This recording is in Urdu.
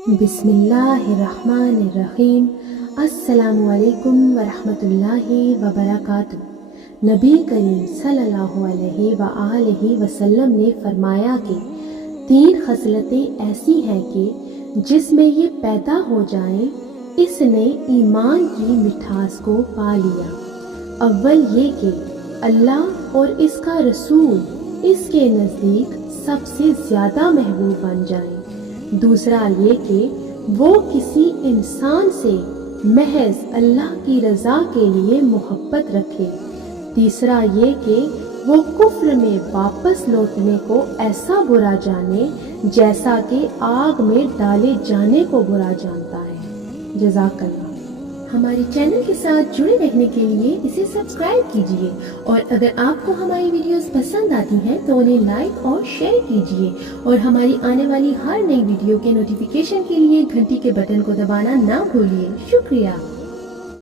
بسم اللہ الرحمن الرحیم۔ السلام علیکم ورحمۃ اللہ وبرکاتہ۔ نبی کریم صلی اللہ علیہ وآلہ وسلم نے فرمایا کہ 3 خصلتیں ایسی ہیں کہ جس میں یہ پیدا ہو جائیں اس نے ایمان کی مٹھاس کو پا لیا۔ اول یہ کہ اللہ اور اس کا رسول اس کے نزدیک سب سے زیادہ محبوب بن جائیں۔ دوسرا یہ کہ وہ کسی انسان سے محض اللہ کی رضا کے لیے محبت رکھے۔ تیسرا یہ کہ وہ کفر میں واپس لوٹنے کو ایسا برا جانے جیسا کہ آگ میں ڈالے جانے کو برا جانتا ہے۔ جزاک اللہ۔ ہمارے چینل کے ساتھ جڑے رہنے کے لیے اسے سبسکرائب کیجیے، اور اگر آپ کو ہماری ویڈیوز پسند آتی ہیں تو انہیں لائک اور شیئر کیجیے، اور ہماری آنے والی ہر نئی ویڈیو کے نوٹیفیکیشن کے لیے گھنٹی کے بٹن کو دبانا نہ بھولیے۔ شکریہ۔